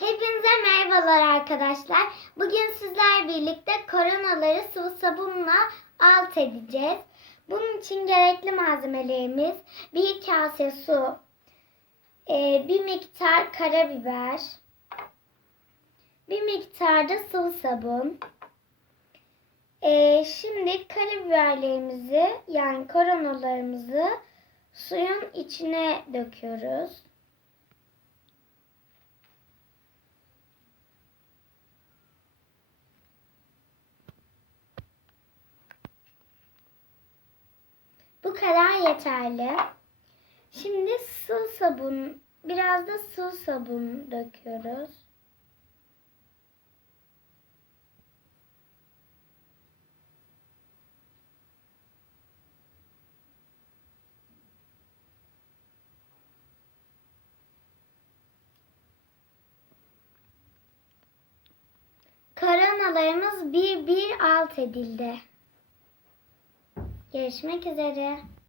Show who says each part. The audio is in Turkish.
Speaker 1: Hepinize merhabalar arkadaşlar. Bugün sizler birlikte koronaları sıvı sabunla alt edeceğiz. Bunun için gerekli malzemelerimiz bir kase su, e, bir miktar karabiber, bir miktar da sıvı sabun. E, şimdi karabiberlerimizi yani koronalarımızı suyun içine döküyoruz. Kadar yeterli. Şimdi sıvı sabun, biraz da sıvı sabun döküyoruz. Koronalarımız bir bir alt edildi. Görüşmek üzere.